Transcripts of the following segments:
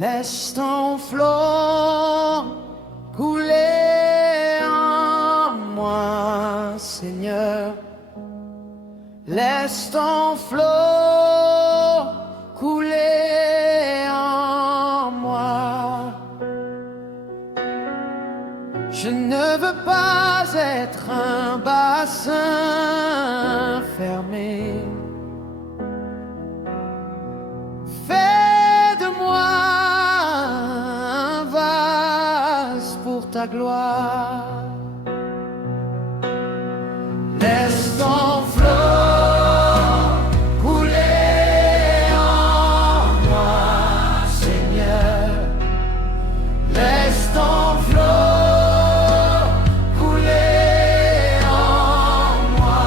Laisse ton flot couler en moi, Seigneur. Laisse ton flot couler en moi. Je ne veux pas être un bassin fermé. Fais de moi un vase pour ta gloire. Laisse ton flot couler en moi, Seigneur. Laisse ton flot couler en moi.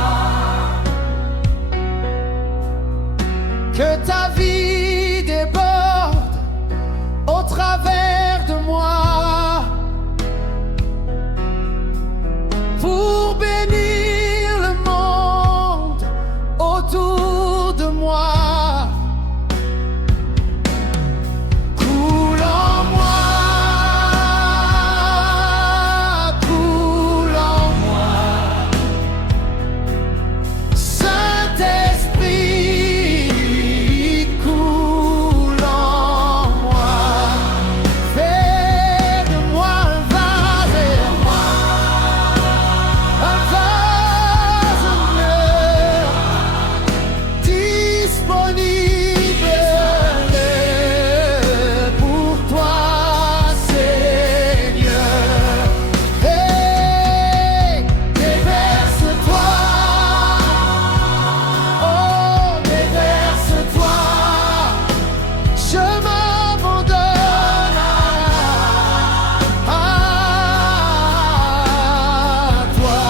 Que ta vie déborde au travers de moi pour bénir le monde autour de moi. Coule en moi, coule en moi. Saint-Esprit, coule en moi. Fais de moi un vase disponible pour toi, Seigneur. Hey, déverse-toi, oh, déverse-toi. Je m'abandonne à toi.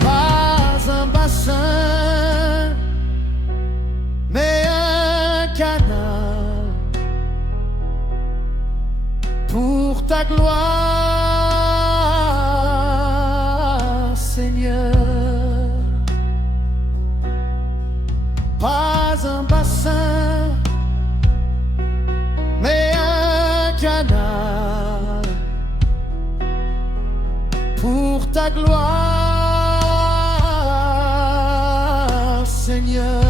Pas un bassin, mais un canal pour ta gloire, Seigneur. Pas un bassin, mais un canal pour ta gloire, Seigneur.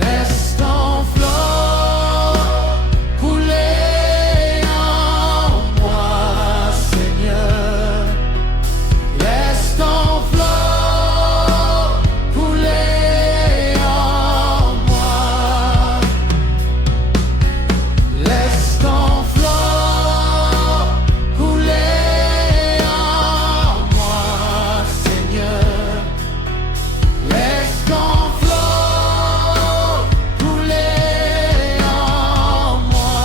Laisse ton flot couler en moi, Seigneur. Laisse ton flot couler en moi. Laisse ton flot couler en moi, Seigneur. Laisse ton flot couler en moi.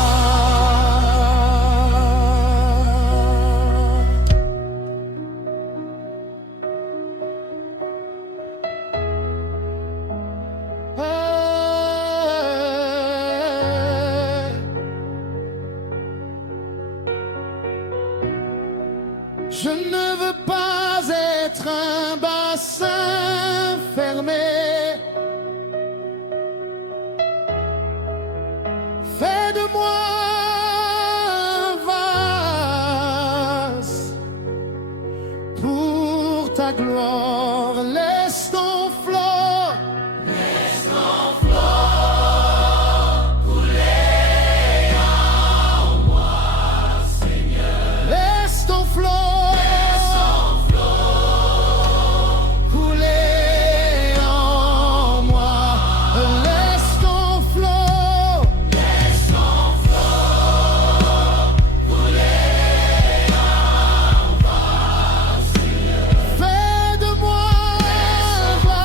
Je ne veux pas être un bassin fermé. Fais de moi un vase pour ta gloire. Laisse ton flot laisse ton flot couler en moi. Laisse ton flot fais de moi un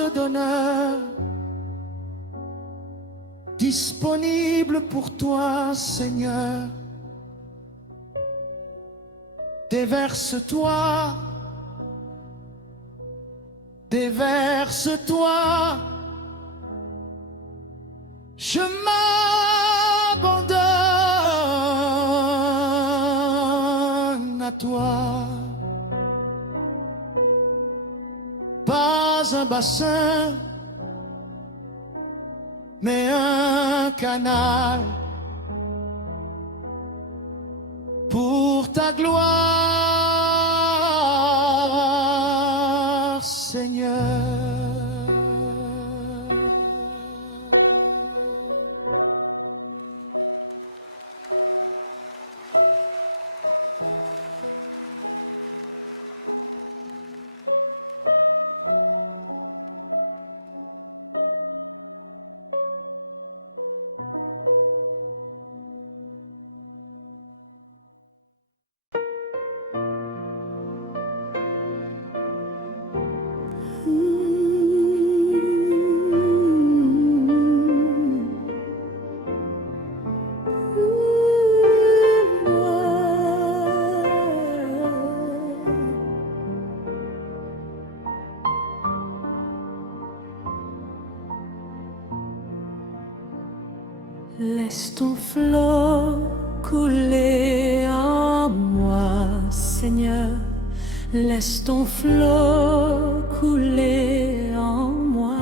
vase d'honneur disponible pour toi, Seigneur. Déverse-toi, déverse-toi. Je m'abandonne à toi. Pas un bassin, mais un canal pour ta gloire, Seigneur. Laisse ton flot couler en moi, Seigneur. Laisse ton flot couler en moi.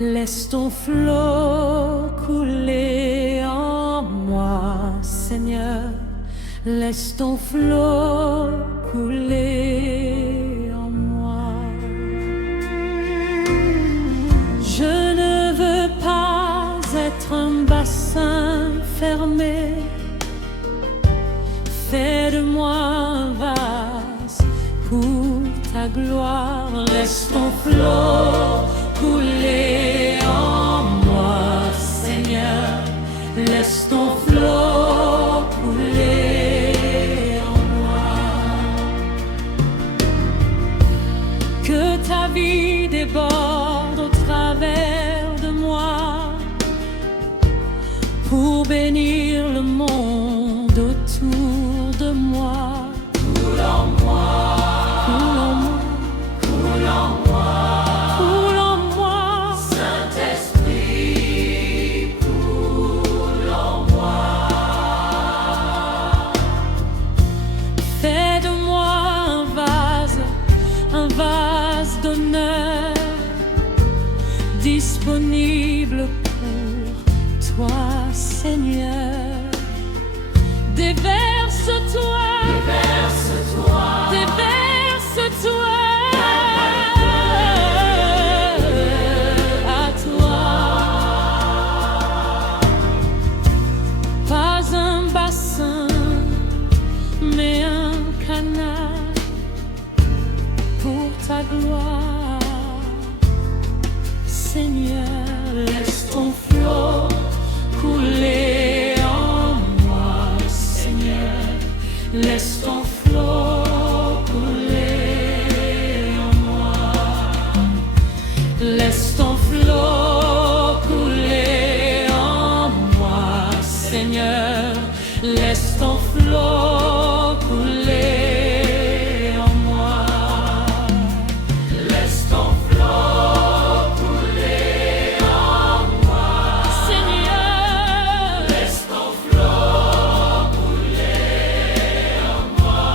Laisse ton flot couler en moi, Seigneur. Laisse ton flot couler en moi. Je ne veux pas être un bassin fermé. Fais de moi un vase pour ta gloire. Laisse ton flot couler en moi, Seigneur. Laisse ton flot couler en moi. Que ta vie déborde au travers de moi pour bénir le monde autour de moi. Coule en moi, coule en moi, coule en moi, coule en moi. Saint-Esprit, coule en moi. Fais de moi un vase d'honneur disponible pour toi, Seigneur. Déverse-toi, déverse-toi, déverse-toi. À toi, pas un bassin, mais un canal pour ta gloire, Seigneur. Laisse ton flot couler en moi, Seigneur. Laisse ton flot couler en moi. Laisse ton flot couler en moi, Seigneur. Laisse ton flot couler en moi. Laisse ton flot couler en moi, Seigneur. Laisse ton flot couler en moi.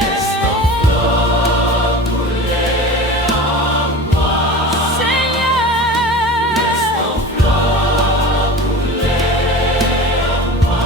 Laisse ton flot couler en moi, Seigneur. Laisse ton flot couler en moi.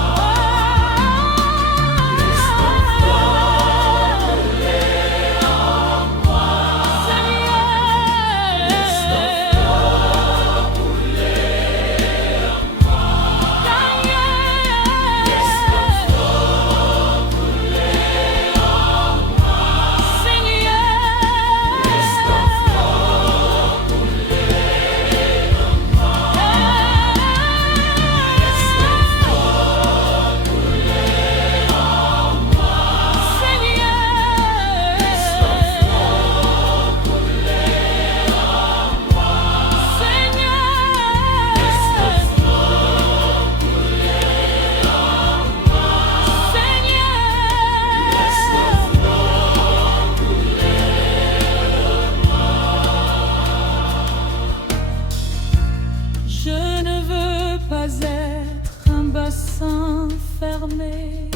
fermé.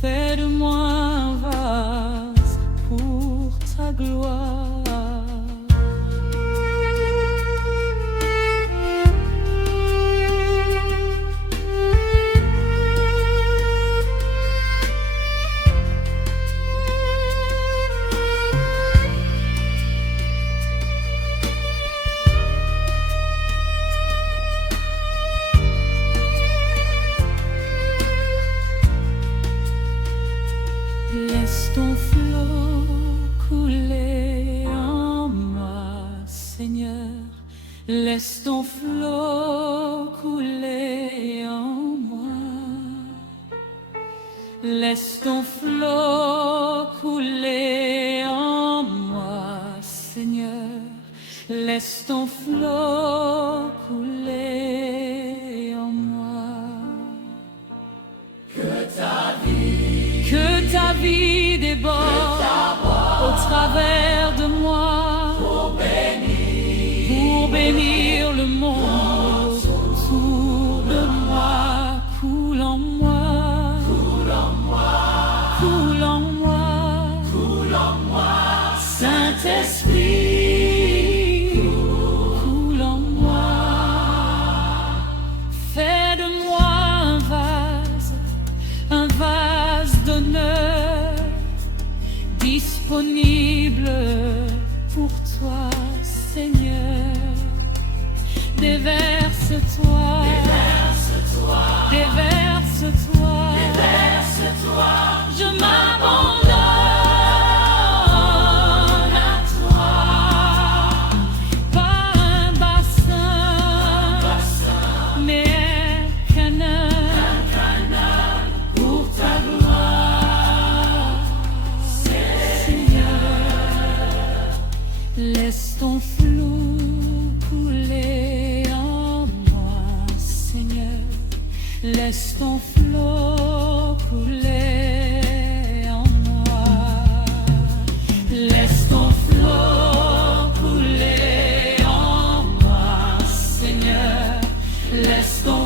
Fais de moi un vase pour ta gloire. Laisse ton flot couler en moi, Seigneur. Laisse ton flot couler en moi. Laisse ton flot couler en moi, Seigneur. Laisse ton flot couler en moi. Que ta vie déborde au travers de moi pour bénir le monde autour de moi. Coule en moi, coule en moi, coule en moi, coule en moi. Saint-Esprit, coule en moi. Fais de moi un vase d'honneur disponible pour toi, Seigneur. Déverse-toi, déverse-toi, déverse-toi, déverse-toi. Je m'abandonne à toi, pas un bassin, mais un canal pour ta gloire, Seigneur. Laisse ton flot couler en moi, Seigneur. Laisse ton flot couler en moi. Laisse ton flot couler en moi, Seigneur. Laisse ton